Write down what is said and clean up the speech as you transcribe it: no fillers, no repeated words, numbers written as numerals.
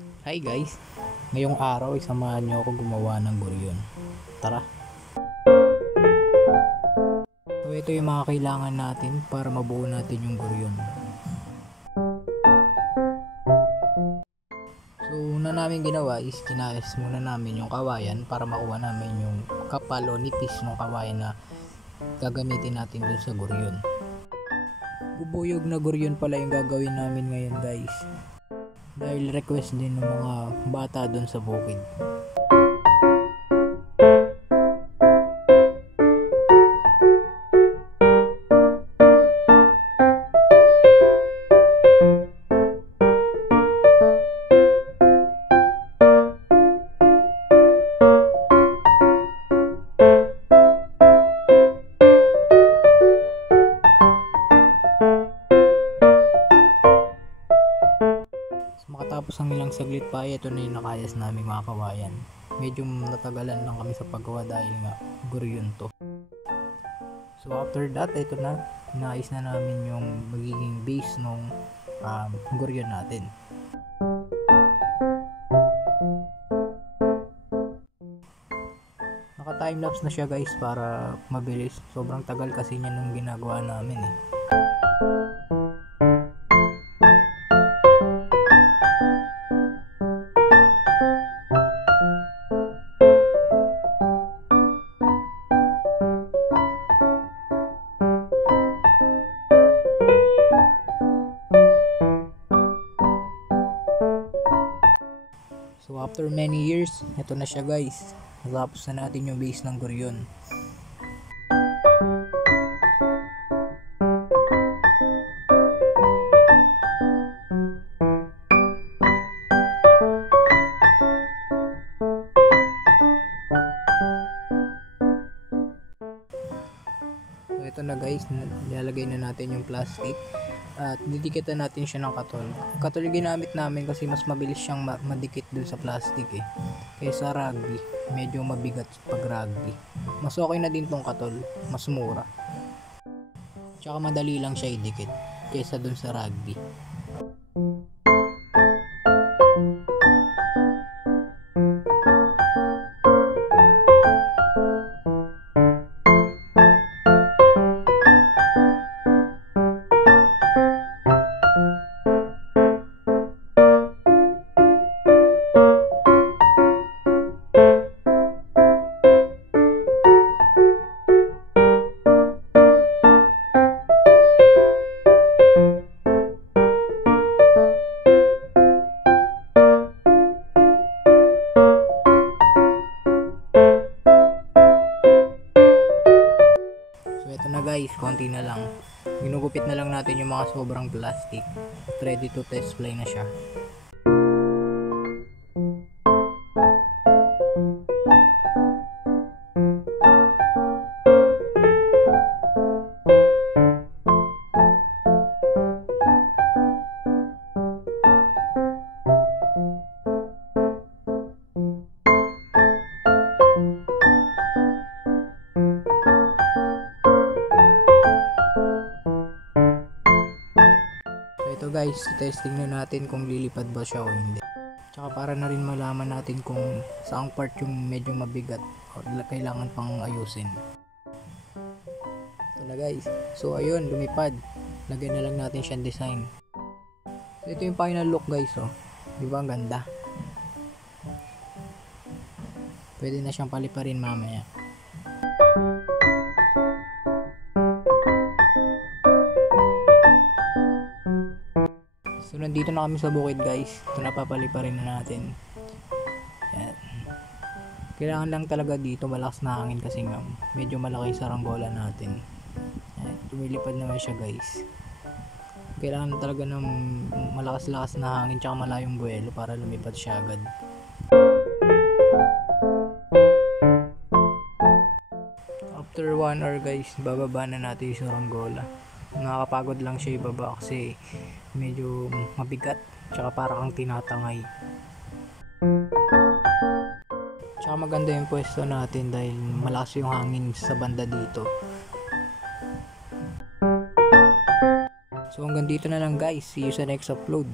Hi guys, ngayong araw ay samahan niyo ako gumawa ng guryon. Tara! So ito yung mga kailangan natin para mabuo natin yung guryon. So una namin ginawa is kinayas muna namin yung kawayan para makuha namin yung kapal o nipis ng kawayan na gagamitin natin dun sa guryon. Bubuyog na guryon pala yung gagawin namin ngayon guys. Dahil request din ng mga bata doon sa bukid. Makatapos ang ilang saglit pa, ito na yung nakayas namin mga kawayan. Medyo natagalan lang kami sa paggawa dahil nga guryon to. So after that, ito na, naayos na namin yung magiging base ng guryon natin. Naka timelapse na siya guys para mabilis. Sobrang tagal kasi niya nung ginagawa namin eh. So after many years, ito na siya guys. Natapos na natin yung base ng guryon. So ito na guys, nilalagay na natin yung plastic. At didikitan natin siya ng katol. Katol yung ginamit namin kasi mas mabilis siyang madikit dun sa plastic eh. Kaysa rugby, medyo mabigat pag rugby. Mas okay na din tong katol, mas mura. Tsaka madali lang siya idikit kaysa dun sa rugby. Ito na guys, konti na lang. Ginugupit na lang natin yung mga sobrang plastic. Ready to test fly na siya. Ito guys, testing na natin kung lilipad ba siya o hindi. Tsaka para na rin malaman natin kung saang part yung medyo mabigat o kailangan pang ayusin. Ito na guys. So ayun, lumipad. Lagyan na lang natin siyang design. Ito yung final look guys oh. Di ba ang ganda? Pwede na siyang paliparin mamaya. So nandito na kami sa bukid guys. Ito napapaliparin na natin. Yan. Kailangan lang talaga dito malakas na hangin kasi nga medyo malaki yung saranggola natin. Yan. Lumilipad naman siya guys. Kailangan talaga ng malakas-lakas na hangin tsaka malayong buwelo para lumipad siya agad. After 1 hour guys, bababa na natin yung saranggola. Nakakapagod lang siya ibaba kasi medyo mabigat tsaka para kang tinatangay. Tsaka maganda yung pwesto natin dahil malakas yung hangin sa banda dito. So hanggang dito na lang guys, see you sa next upload.